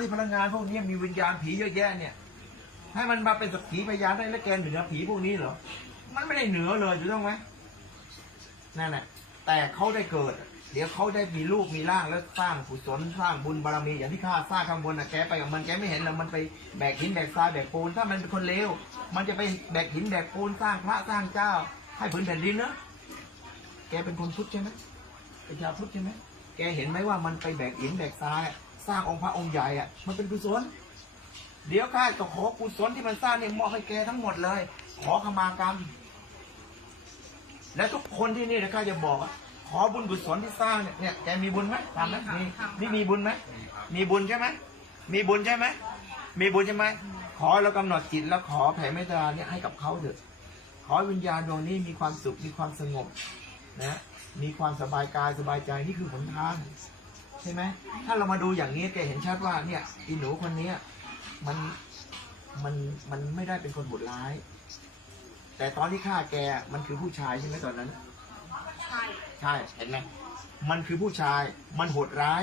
ที่พลังงานพวกนี้มีวิญญาณผีเยอะแยะเนี่ย ให้มันมาเป็นสักขีพยานได้แล้วแกเหนือผีพวกนี้เหรอ มันไม่ได้เหนือเลยถูกต้องไหมนั่นแหละแต่เขาได้เกิด เดี๋ยวเขาได้มีลูกมีร่างแล้วสร้างกุศลสร้างบุญบารมีอย่างที่ข้าสร้างข้างบนนะแกไปกับมันแกไม่เห็นหรอกมันไปแบกหินแบกทรายแบกปูนถ้ามันเป็นคนเลวมันจะไปแบกหินแบกปูนสร้างพระสร้างเจ้า ให้ผืนแผ่นดินเนอะแกเป็นคนพุทธใช่ไหมเป็นชาวพุทธใช่ไหมแกเห็นไหมว่ามันไปแบกหินแบกทราย สร้างองค์พระองค์ใหญ่อะมันเป็นกุศล เดี๋ยวข้าจะขอกุศลที่มันสร้างเนี่ยมอบให้แกทั้งหมดเลย ขอขมากรรม และทุกคนที่นี่นะข้าจะบอกว่าขอบุญกุศลที่สร้างเนี่ยเนี่ยแกมีบุญไหมทำไหมมีนี่มีบุญไหมมีบุญใช่ไหมมีบุญใช่ไหมมีบุญใช่ไหมขอเรากำหนดจิตแล้วขอแผ่เมตตาเนี่ยให้กับเขาเถอะขอให้วิญญาณดวงนี้มีความสุขมีความสงบนะมีความสบายกายสบายใจนี่คือหนทางใช่ไหมถ้าเรามาดูอย่างนี้แกเห็นชัดว่าเนี่ยอีหนูคนเนี้ยมันมันมันไม่ได้เป็นคนโหดร้าย แต่ตอนที่ฆ่าแกมันคือผู้ชายใช่ไหมตอนนั้น ใช่ใช่เห็นไหมมันคือผู้ชาย มันโหดร้าย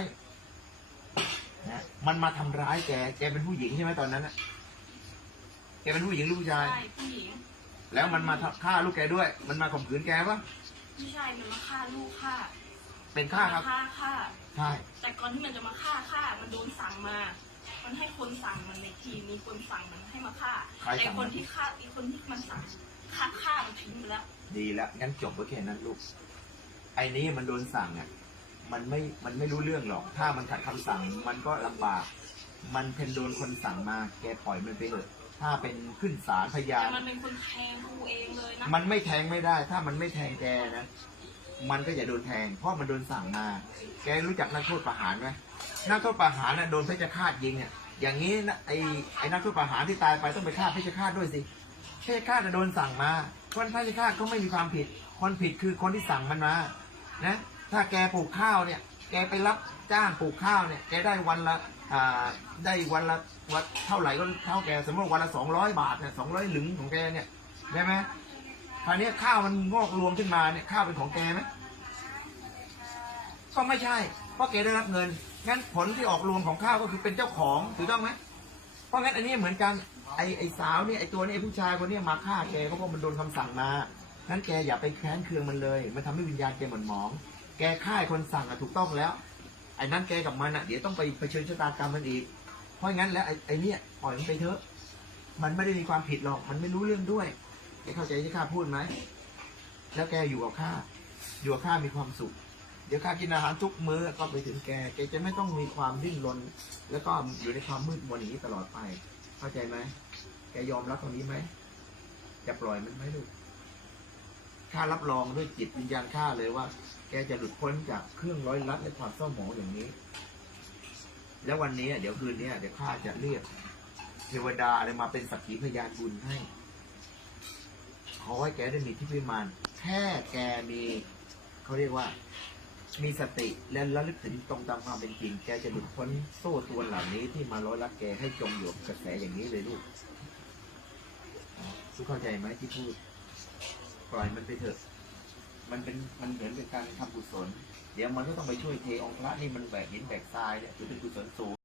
นะมันมาทำร้ายแกแกเป็นผู้หญิงใช่ไหมตอนนั้นนะแกเป็นผู้หญิงหรือผู้ชาย ใช่ผู้หญิง แล้วมันมาทำฆ่าลูกแกด้วย มันมาข่มขืนแกปะไม่ใช่มันมาฆ่าลูกฆ่า เป็นฆ่าครับ ฆ่าฆ่า ใช่ แต่ก่อนที่มันจะมาฆ่าฆ่า มันโดนสั่งมา มันให้คนสั่งมันในทีมมีคนสั่งมันให้มาฆ่าใครไอ้สั่งคมันนที่ฆ่าไอ้คนที่มันสั่งฆ่าฆ่ามันทิ้งไปแล้ว ดีแล้วงั้นจบไว้แค่นั้นลูก ไอ้นี้มันโดนสั่งอะ มันไม่ มันไม่รู้เรื่องหรอก ถ้ามันขัดคำสั่ง มันก็ลำบาก มันเป็นโดนคนสั่งมา แกปล่อยมันไปเถอะ ถ้าเป็นขึ้นศาลพยาแต่น มันเป็นคนแทงครูเองเลยนะมันไม่แทงไม่ได้ ถ้ามันไม่แทงแกนะ มันก็อย่าโดนแทง เพราะมันโดนสั่งมา แกรู้จักนักโทษประหารไหมนักโทษประหารน่ะโดนเพชฌฆาตยิงอะอย่างนี้นะไอ้ไอ้นักโทษประหารที่ตายไปต้องไปฆ่าเพชฌฆาตด้วยสิเพชฌฆาตน่ะโดนสั่งมาคนเพชฌฆาตก็ไม่มีความผิด คนผิดคือคนที่สั่งมันมา นะ ถ้าแกปลูกข้าวเนี่ย แกไปรับจ้างปลูกข้าวเนี่ย แกได้วันละอ่าได้วันละวันเท่าไหร่ก็เท่าแก สมมติวันละสองร้อยบาทเนี่ยสองร้อยหลึงของแกเนี่ยใช่ไหม คราวนี้ข้าวมันงอกรวมขึ้นมาเนี่ยข้าวเป็นของแกไหมก็ไม่ใช่ เพราะแกได้รับเงิน งั้นผลที่ออกรวมของข้าวก็คือเป็นเจ้าของถูกต้องไหมเพราะงั้นอันนี้เหมือนกันไอไอสาวเนี่ยไอตัวนี้ไอผู้ชายคนนี้มาฆ่าแกเพราะมันโดนคำสั่งมางั้นแกอย่าไปแค้นเคืองมันเลย มันทำให้วิญญาณแกหม่นหมอง แกฆ่าไอคนสั่งอะถูกต้องแล้ว ไอ้นั้นแกกับมันอะเดี๋ยวต้องไปเผชิญชะตากรรมมันอีก เพราะงั้นแล้วไอ้ไอ้เนี่ยปล่อยมันไปเถอะ มันไม่ได้มีความผิดหรอก มันไม่รู้เรื่องด้วย แกเข้าใจที่ข้าพูดไหม แล้วแกอยู่กับข้า อยู่กับข้ามีความสุข เดี๋ยวข้ากินอาหารทุกมื้อก็ไปถึงแก แกจะไม่ต้องมีความดิ้นรน แล้วก็อยู่ในความมืดมนอย่างนี้ตลอดไป เข้าใจไหม แกยอมรับตรงนี้ไหม จะปล่อยมันไหมลูก ข้ารับรองด้วยจิตวิญญาณข้าเลยว่า แกจะหลุดพ้นจากเครื่องร้อยลัดและความเศร้าหมองอย่างนี้ แล้ววันนี้เดี๋ยวคืนนี้เดี๋ยวข้าจะเรียกเทวดาอะไรมาเป็นสักขีพยานบุญให้ ขอให้แกได้มีที่พิมานแค่แกมีเขาเรียกว่า มีสติและระลึกถึงตรงตามความเป็นจริง แกจะหลุดพ้นโซ่ตรวเหล่านี้ที่มาร้อยลัดแกให้จมอยู่กับกระแสอย่างนี้เลยลูกทุกเข้าใจไหมที่พูด ปล่อยมันไปเถอะ มันเป็นมันเหมือนเป็นการทำกุศล เดี๋ยวมันก็ต้องไปช่วยเทองค์พระนี่มันแบกหินแบกทรายเนี่ยถือเป็นกุศลสูง